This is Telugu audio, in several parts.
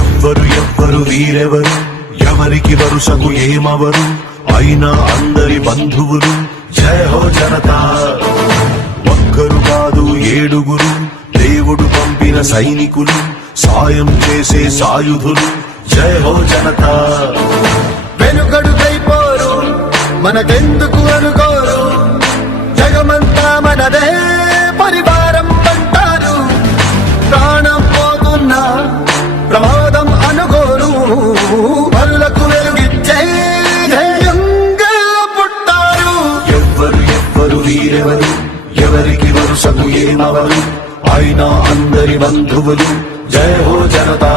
ఎవ్వరు ఎవ్వరు వీరెవరు, ఎవరికి వరుసకు ఏమవరు, అయినా అందరి బంధువులు. జయ హో జనతా. ఒక్కరు కాదు ఏడుగురు, దేవుడు పంపిన సైనికులు, సాయం చేసే సాయుధులు. జయ హో జనతా. వెనుకడుకైపోరు, మనకెందుకు అనుకోరు, జగమంతా మనదే పరివారం అంటారు. ప్రాణం పోతున్నా ప్రమాదం అనుకోరు, పరులకు వెలుగిచ్చే ధైర్యంగా పుట్టారు. ఎవ్వరు ఎవ్వరు వీరెవరు, ఎవరికి వరుసకు ఏమవరు, అయినా అందరి బంధువులు. జయ హో జనతా.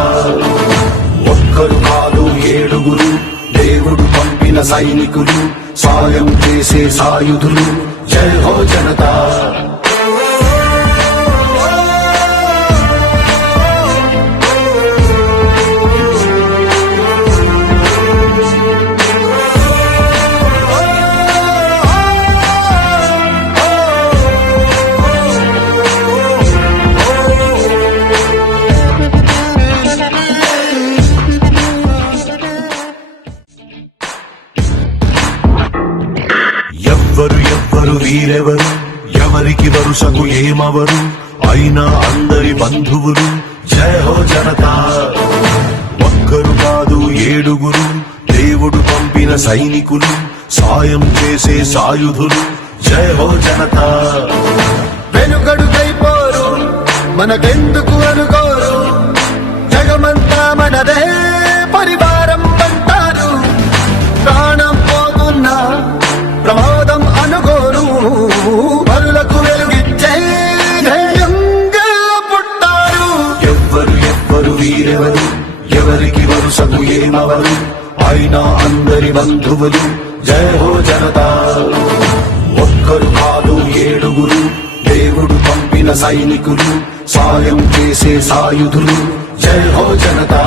ఒక్కరు కాదు ఏడుగురు, దేవుడు పంపిన సైనికులు, సాయం చేసే సాయుధులు. జయ హో జనతా. ఎవ్వరు ఎవ్వరు వీరెవరు, ఎవరికి వరుసకు ఏమవరు, అయినా అందరి బంధువులు. జయ హో జనతా. ఒక్కరు కాదు ఏడుగురు, దేవుడు పంపిన సైనికులు, సాయం చేసే సాయుధులు. జయ హో జనతా. వెనుకడుకైపోరు, మనకెందుకు అనుకోరు, జగమంతా మనదే పరివారం అంటారు. ప్రాణం పోతున్నా ప్రమాదం అనుకోరు, పరులకు వెలుగిచ్చే ధైర్యంగా పుట్టారు. ఎవ్వరు ఎవ్వరు వీరెవరు, ఎవరికి వరుసకు ఏమవరు, అయినా అందరి బంధువులు. జయ హో జనతా. ఒక్కరు కాదు ఏడుగురు, దేవుడు పంపిన సైనికులు, సాయం చేసే సాయుధులు. జయ హో జనతా.